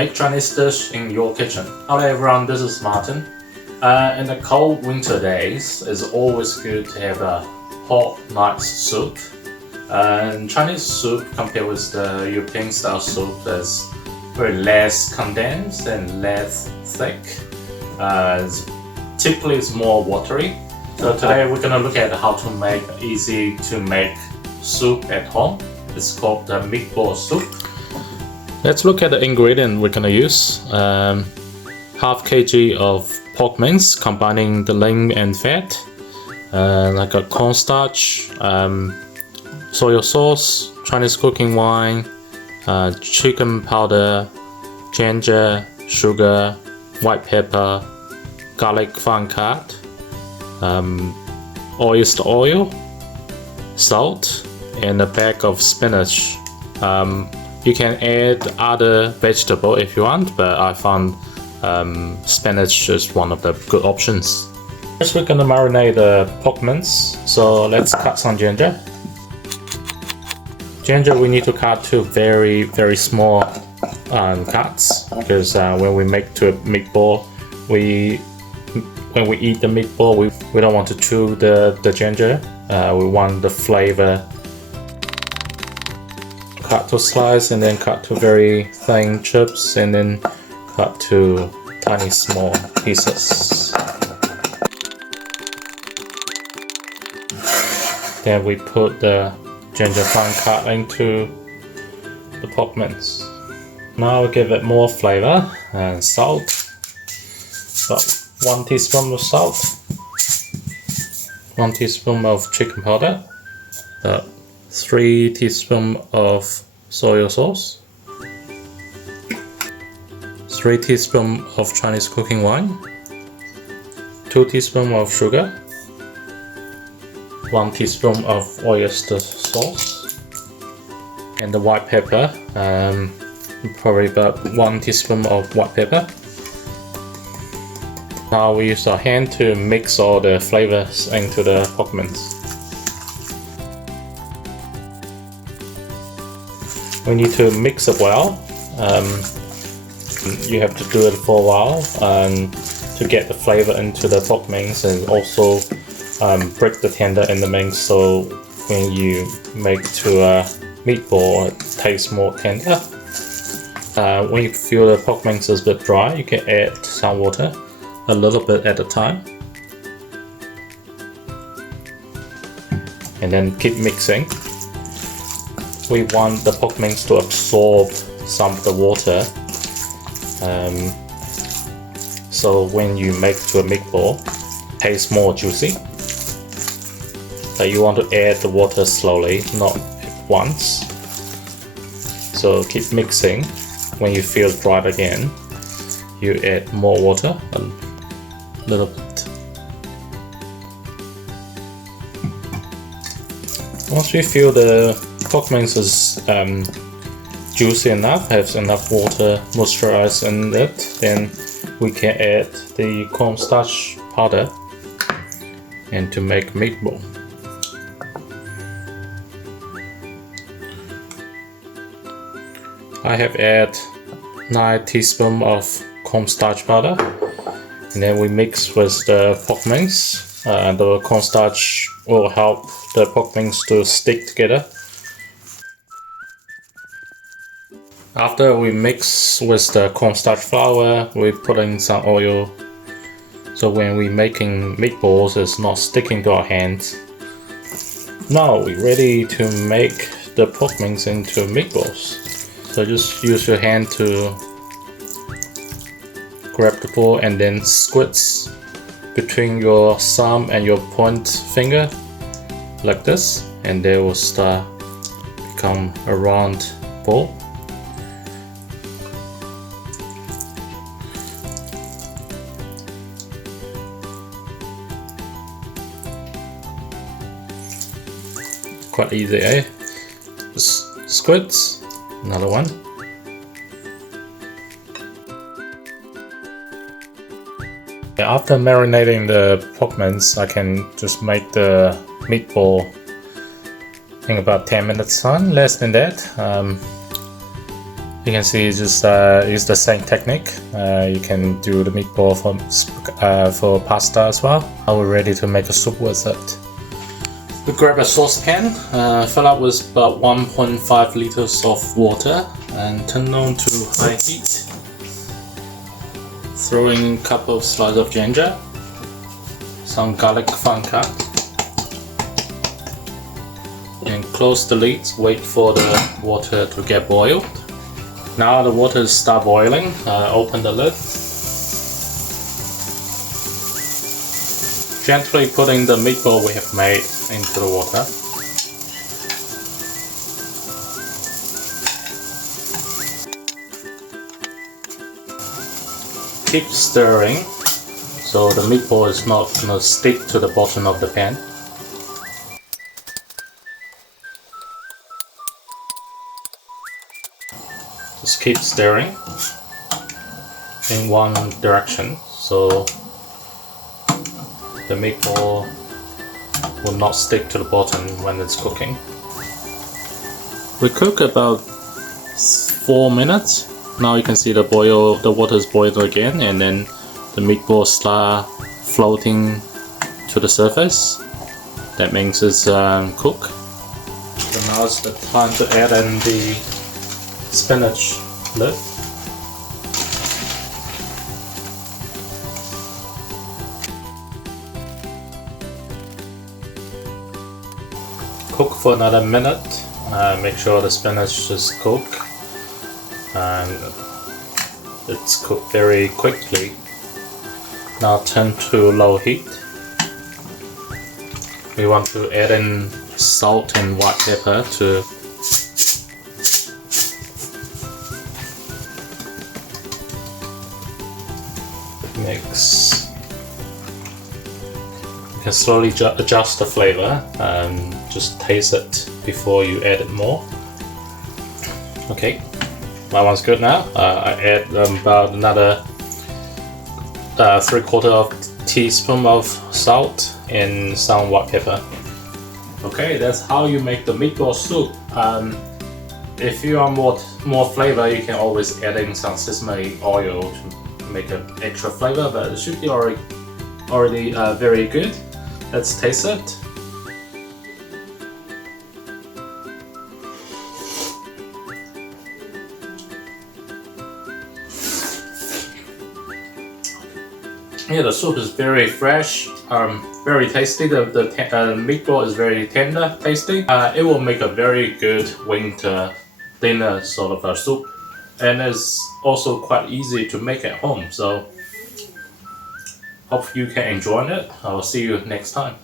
make Chinese dish in your kitchen. Hello everyone, this is Martin. In the cold winter days, it's always good to have a hot, nice soup. And Chinese soup compared with the European style soup is very less condensed and less thick. Typically it's more watery. So today we're gonna look at how to make easy to make soup at home. It's called the meatball soup. Let's look at the ingredient we're gonna use. Half kg of pork mince, combining the limb and fat. Like a cornstarch, soy sauce, Chinese cooking wine, chicken powder, ginger, sugar, white pepper, garlic fine cut, oyster oil, salt, and a bag of spinach. You can add other vegetable if you want, but I found spinach is one of the good options. First we're gonna marinate the pork mince, so let's cut some ginger. Ginger we need to cut to very small cuts, because when we make to a meatball, when we eat the meatball, we don't want to chew the ginger. We want the flavor. Cut to slice and then cut to very thin chips and then cut to tiny small pieces. Then we put the ginger fine cut into the pork mince. Now we give it more flavor and salt. About 1 teaspoon of salt, 1 teaspoon of chicken powder, 3 teaspoons of soy sauce, 3 teaspoons of Chinese cooking wine, 2 teaspoons of sugar, 1 teaspoon of oyster sauce, and the white pepper, probably about 1 teaspoon of white pepper. Now we use our hand to mix all the flavors into the pork mince. We need to mix it well. You have to do it for a while to get the flavor into the pork mince, and also break the tender in the mince, so when you make to a meatball it tastes more tender. When you feel the pork mince is a bit dry, you can add some water, a little bit at a time, and then keep mixing. We want the pork mince to absorb some of the water, so when you make to a meatball, it tastes more juicy. But you want to add the water slowly, not at once. So keep mixing. When you feel dry again, you add more water, a little bit. Once we feel the pork mince is juicy enough, has enough water moisturized in it, then we can add the cornstarch powder and to make meatball. I have added 9 teaspoons of cornstarch powder, and then we mix with the pork mince. The cornstarch will help the pork mince to stick together. After we mix with the cornstarch flour, we put in some oil, so when we're making meatballs, it's not sticking to our hands. Now we're ready to make the pork mince into meatballs. So just use your hand to grab the ball and then squeeze between your thumb and your point finger like this, and they will start become a round ball. Quite easy, eh? Just squeeze. Another one. After marinating the pork mince, I can just make the meatball in about 10 minutes time, less than that. You can see just use the same technique. You can do the meatball for pasta as well. Now we're ready to make a soup with it. We grab a saucepan, fill up with about 1.5 liters of water and turn on to high heat. Throw in a couple of slices of ginger, some garlic fine cut, and close the lid, wait for the water to get boiled. Now the water starts boiling, open the lid. Gently putting the meatball we have made into the water. Keep stirring so the meatball is not going to stick to the bottom of the pan. Just keep stirring in one direction so the meatball will not stick to the bottom when it's cooking. We cook about 4 minutes. Now you can see the water is boiled again, and then the meatballs start floating to the surface. That means it's cooked. So now it's the time to add in the spinach lid. Cook for another minute. Make sure the spinach is cooked. And it's cooked very quickly. Now turn to low heat. We want to add in salt and white pepper to mix. You can slowly adjust the flavor and just taste it before you add it more. Okay. My one's good now. I add about another 3/4 teaspoon of salt and some white pepper. Okay, that's how you make the meatball soup. If you want more flavor, you can always add in some sesame oil to make an extra flavor, but it should be already very good. Let's taste it. Yeah, the soup is very fresh, very tasty. The meatball is very tender, tasty. It will make a very good winter dinner sort of a soup, and it's also quite easy to make at home. So, hope you can enjoy it. I will see you next time.